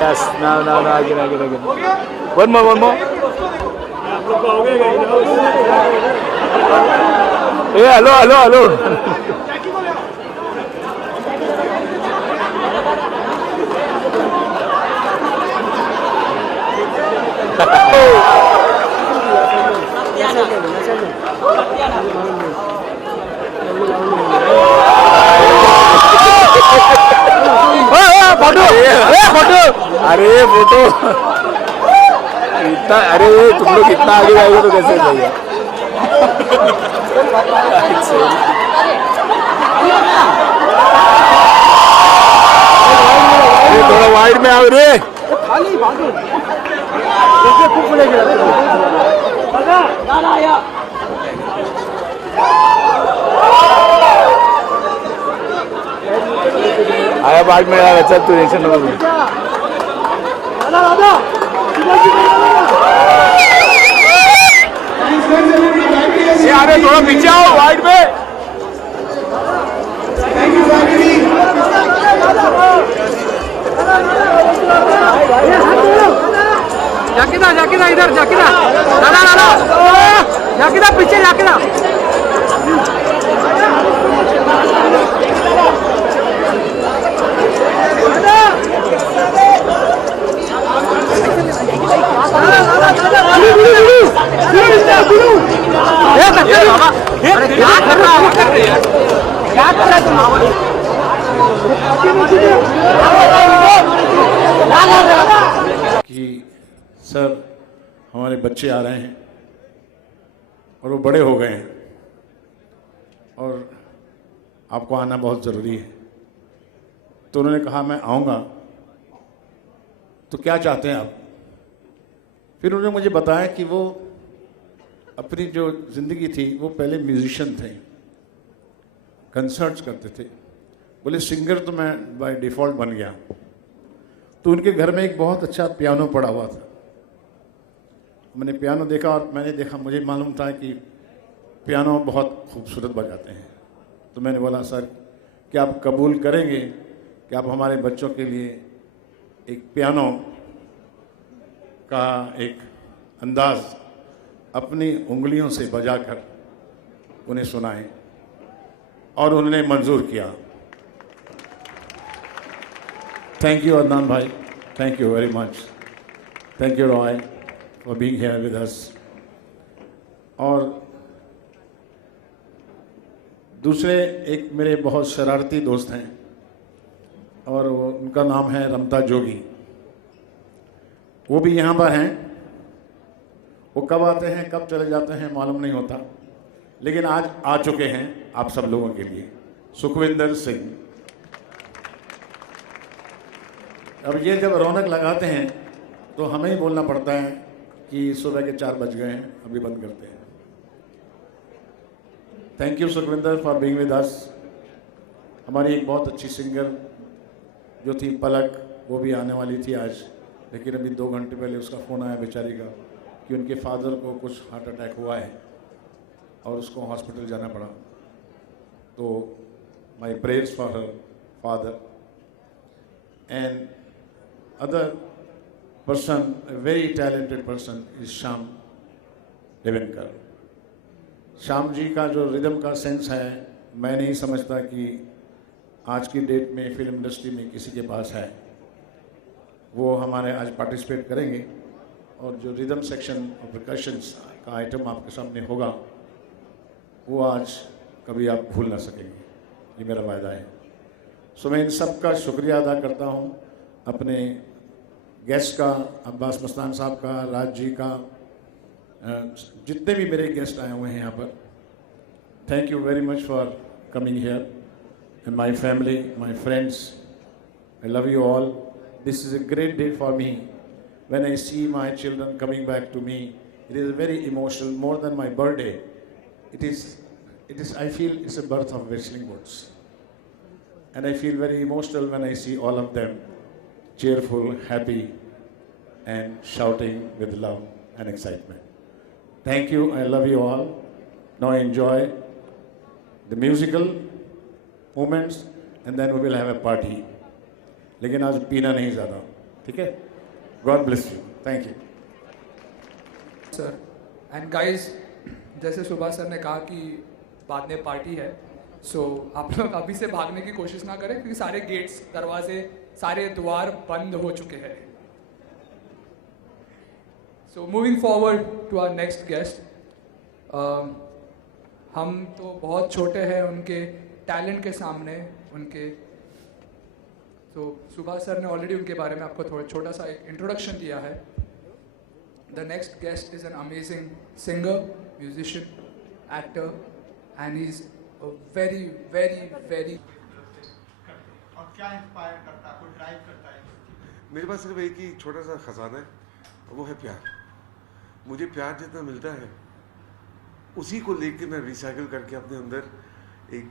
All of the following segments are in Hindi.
Yes, no, again. One more. Yeah, hello. Photo अरे फोटो इतना, अरे तुम लोग इतना आगे जाएगा तो कैसे जाएगा। थोड़ा वाइड में आओ रे। आया वाइड में यार, अच्छा तू टेंशन ना ले। अरे थोड़ा पीछे आओ वाइड में। जाकिदा इधर जाकिदा जाकिदा पीछे जाकिदा। कि सर हमारे बच्चे आ रहे हैं और वो बड़े हो गए हैं और आपको आना बहुत ज़रूरी है। तो उन्होंने कहा मैं आऊँगा, तो क्या चाहते हैं आप। फिर उन्होंने मुझे बताया कि वो अपनी जो ज़िंदगी थी वो पहले म्यूजिशियन थे, कंसर्ट्स करते थे। बोले सिंगर तो मैं बाय डिफ़ॉल्ट बन गया। तो उनके घर में एक बहुत अच्छा पियानो पड़ा हुआ था। मैंने पियानो देखा और मैंने देखा, मुझे मालूम था कि पियानो बहुत खूबसूरत बजाते हैं। तो मैंने बोला सर क्या आप कबूल करेंगे कि आप हमारे बच्चों के लिए एक पियानो का एक अंदाज अपनी उंगलियों से बजाकर उन्हें सुनाएं। और उन्होंने मंजूर किया। थैंक यू अदनान भाई, thank you very much. Thank you Roy for being here with us. और दूसरे एक मेरे बहुत शरारती दोस्त हैं और उनका नाम है रमता जोगी। वो भी यहाँ पर हैं। वो कब आते हैं कब चले जाते हैं मालूम नहीं होता, लेकिन आज आ चुके हैं आप सब लोगों के लिए। सुखविंदर सिंह। अब ये जब रौनक लगाते हैं तो हमें ही बोलना पड़ता है कि सुबह के 4 बज गए हैं, अभी बंद करते हैं। Thank you Sukhwinder for being with us. हमारी एक बहुत अच्छी सिंगर जो थी पलक, वो भी आने वाली थी आज, लेकिन अभी 2 घंटे पहले उसका फ़ोन आया बेचारी का कि उनके फादर को कुछ हार्ट अटैक हुआ है और उसको हॉस्पिटल जाना पड़ा। तो my prayers for her father and other person, a very talented person is Shyam Devenkar. Shyam ji का जो रिदम का सेंस है, मैं नहीं समझता कि आज की डेट में फिल्म इंडस्ट्री में किसी के पास है। वो हमारे आज पार्टिसिपेट करेंगे और जो रिदम सेक्शन और परकशंस का आइटम आपके सामने होगा वो आज कभी आप भूल ना सकेंगे, ये मेरा वायदा है। सो मैं इन सब का शुक्रिया अदा करता हूँ, अपने गेस्ट का, अब्बास मस्तान साहब का, राज जी का, जितने भी मेरे गेस्ट आए हुए हैं यहाँ पर। Thank you very much for coming here and my family, my friends, I love you all. This is a great day for me when I see my children coming back to me. It is very emotional, more than my birthday. It is, I feel it's a birth of Whistling Woods. And I feel very emotional when I see all of them cheerful, happy, and shouting with love and excitement. Thank you, I love you all. Now enjoy the musical moments and then we will have a party. लेकिन आज पीना नहीं ज़्यादा। ठीक है, God bless you, thank you sir. And guys, जैसे सुभाष सर ने कहा कि बाद में पार्टी है, सो आप लोग अभी से भागने की कोशिश ना करें क्योंकि सारे गेट्स, दरवाजे, सारे द्वार बंद हो चुके हैं। So moving forward to our next guest, हम तो बहुत छोटे हैं उनके टैलेंट के सामने उनके। तो सुभाष सर ने ऑलरेडी उनके बारे में आपको थोड़ा छोटा सा एक इंट्रोडक्शन दिया है। The next guest is an amazing singer, musician, actor, and he is very very very. और क्या इंस्पायर करता है, कोई ड्राइव करता है? मेरे पास सिर्फ एक ही छोटा सा खजाना है, वो है प्यार। मुझे प्यार जितना मिलता है उसी को लेके मैं रिसाइकिल करके अपने अंदर एक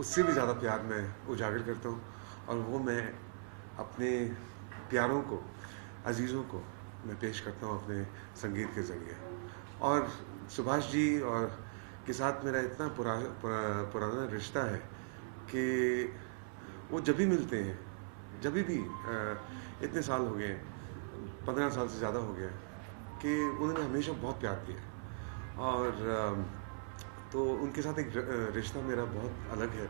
उससे भी ज़्यादा प्यार मैं उजागर करता हूँ, और वो मैं अपने प्यारों को, अजीज़ों को मैं पेश करता हूँ अपने संगीत के ज़रिए। और सुभाष जी और के साथ मेरा इतना पुराना रिश्ता है कि वो जब भी मिलते हैं, जब भी इतने साल हो गए, 15 साल से ज़्यादा हो गया कि उन्होंने हमेशा बहुत प्यार दिया। और तो उनके साथ एक रिश्ता मेरा बहुत अलग है,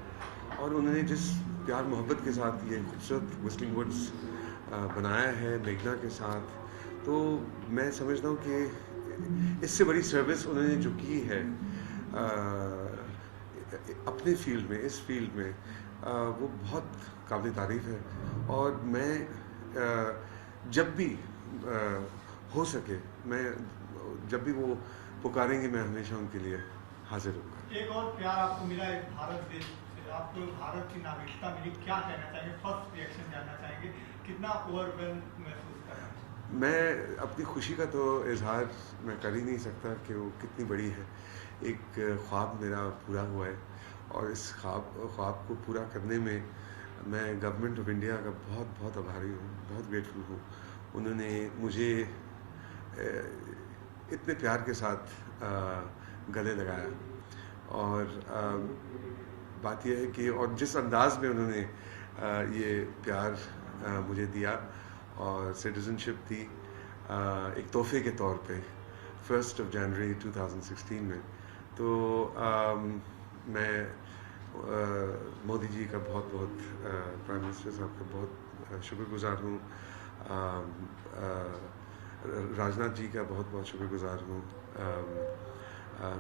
और उन्होंने जिस प्यार मोहब्बत के साथ ये खूबसूरत व्हिस्टलिंग वुड्स बनाया है मेघना के साथ, तो मैं समझता हूँ कि इससे बड़ी सर्विस उन्होंने जो की है अपने फील्ड में, इस फील्ड में, वो बहुत काबिल तारीफ़ है। और मैं जब भी हो सके, मैं जब भी वो पुकारेंगे, मैं हमेशा उनके लिए हाजिर हूँ। एक और प्यार आपको मिला है भारत देश से, आपको भारत की नागरिकता मिली, क्या कहना चाहेंगे? फर्स्ट रिएक्शन जानना चाहेंगे, कितना ओवरवेल्म महसूस कर रहे हैं? मैं अपनी खुशी का तो इजहार मैं कर ही नहीं सकता कि वो कितनी बड़ी है। एक ख्वाब मेरा पूरा हुआ है, और इस ख्वाब को पूरा करने में मैं गवर्नमेंट ऑफ इंडिया का बहुत बहुत आभारी हूँ, बहुत ग्रेटफुल हूँ। उन्होंने मुझे इतने प्यार के साथ गले लगाया, और बात यह है कि और जिस अंदाज में उन्होंने ये प्यार मुझे दिया और सिटीजनशिप दी एक तोहफे के तौर पे 1 जनवरी 2016 में, तो मैं मोदी जी का बहुत बहुत, प्राइम मिनिस्टर साहब का बहुत शुक्रगुजार हूँ, राजनाथ जी का बहुत बहुत शुक्रगुजार हूँ,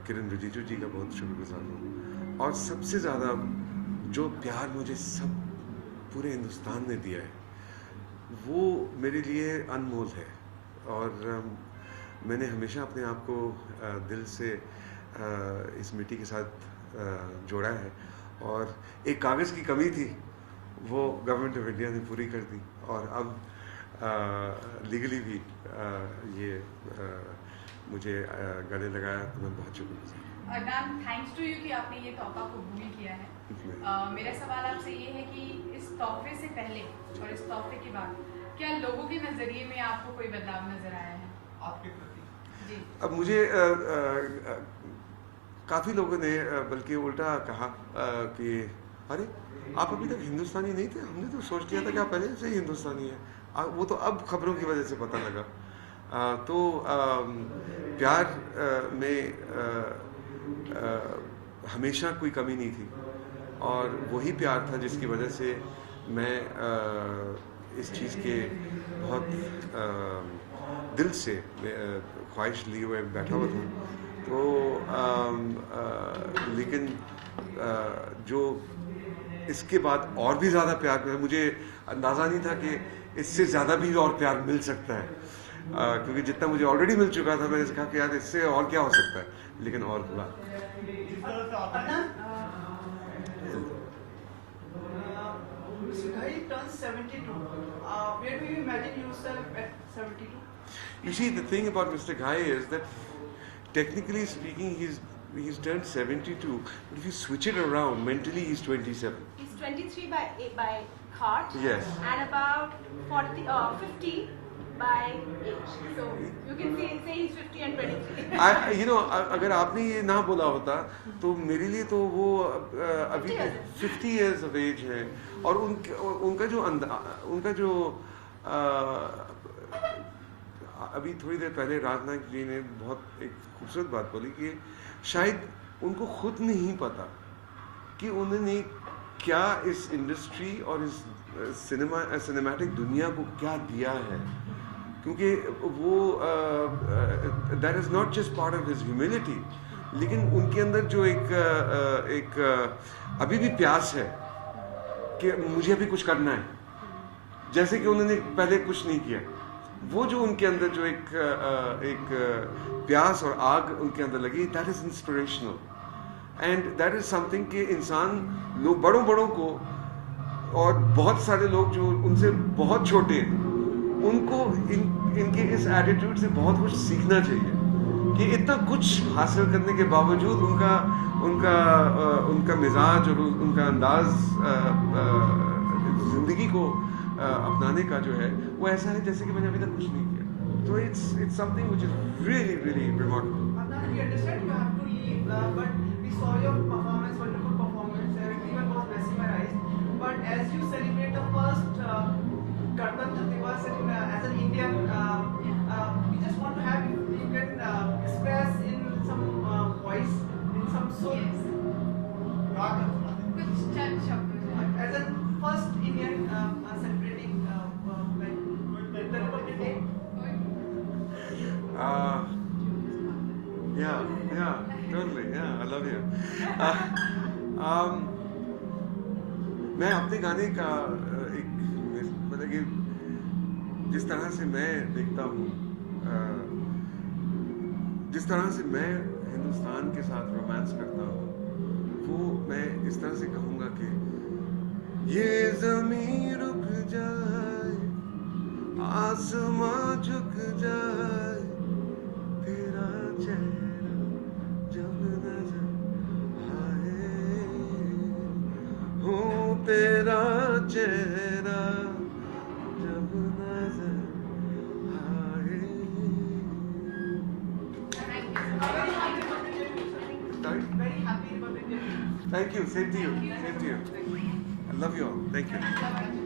किरण रिजिजू जी का बहुत शुक्रगुजार हूँ, और सबसे ज़्यादा जो प्यार मुझे सब पूरे हिंदुस्तान ने दिया है वो मेरे लिए अनमोल है। और मैंने हमेशा अपने आप को दिल से इस मिट्टी के साथ जोड़ा है, और एक कागज़ की कमी थी वो गवर्नमेंट ऑफ इंडिया ने पूरी कर दी, और अब लीगली भी ये मुझे गले लगाया, तो मैं बहुत शुक्रगुजार। अदनान, थैंक्स टू यू कि आपने ये तोहफा कबूल किया है। मेरा सवाल आपसे ये है कि इस तोहफे से पहले और इस तोहफे के बाद क्या लोगों के नज़रिए में आपको कोई बदलाव नजर आया है आपके प्रति? जी। अब मुझे काफ़ी लोगों ने बल्कि उल्टा कहा कि अरे आप अभी तक हिंदुस्तानी नहीं थे, हमने तो सोच लिया था कि आप पहले से ही हिंदुस्तानी हैं। वो तो अब खबरों की वजह से पता लगा। तो प्यार में हमेशा कोई कमी नहीं थी, और वही प्यार था जिसकी वजह से मैं इस चीज़ के बहुत दिल से ख्वाहिश लिए हुए बैठा हुआ था। तो लेकिन जो इसके बाद और भी ज़्यादा प्यार मिला, मुझे अंदाज़ा नहीं था कि इससे ज़्यादा भी और प्यार मिल सकता है, क्योंकि जितना मुझे ऑलरेडी मिल चुका था मैंने कहा कि यार इससे और क्या हो सकता है, लेकिन और हुआ। He turns 72. Where do you imagine yourself at 72? You see, the thing about Mr. Ghai is that technically speaking, he's turned 72, but if you switch it around, mentally he's 27. He's 23 by heart. Yes. And about 50 by age. So you can say he's 50 and 23. अगर आपने ये ना बोला होता तो मेरे लिए तो वो अभी 50 years of age है, और उनका जो अभी थोड़ी देर पहले राजनाथ जी ने बहुत एक खूबसूरत बात बोली कि शायद उनको खुद नहीं पता कि उन्होंने क्या इस इंडस्ट्री और इस सिनेमैटिक दुनिया को क्या दिया है, क्योंकि वो that is not just part of his humility, लेकिन उनके अंदर जो एक अभी भी प्यास है कि मुझे अभी कुछ करना है, जैसे कि उन्होंने पहले कुछ नहीं किया। वो जो उनके अंदर जो एक प्यास और आग उनके अंदर लगी, that is inspirational and that is something कि इंसान लोग बड़ों को और बहुत सारे लोग जो उनसे बहुत छोटे हैं उनको इनके इस एटीट्यूड से बहुत कुछ सीखना चाहिए कि इतना कुछ हासिल करने के बावजूद उनका मिजाज और उनका अंदाज ज़िंदगी को अपनाने का जो है वो ऐसा है जैसे कि मैंने अभी तक कुछ नहीं किया। तो it's something which is really remarkable. We understand you have to leave, but we saw your performance, wonderful performance. Everyone was mesmerized. But as you celebrate the first Ganatantra Divas as an Indian, we just want to have you can express in some voice, in some soul. कुछ चंद शब्द As a first Indian celebrating like the Republic Day. Yeah, totally. Yeah, I love you. मैं अपने गाने का एक मतलब कि जिस तरह से मैं देखता हूँ, जिस तरह से मैं हिंदुस्तान के साथ रोमांस करता हूँ, वो मैं इस तरह से कहूँगा कि ये ज़मीन रुक जाए, आसमां झुक जाए, तेरा चेहरा जब नजर आए, हो तेरा चेहरा जब नजर आए। Very happy Republic Day. Thank you. Same to you. Same to you. I love you all. Thank you.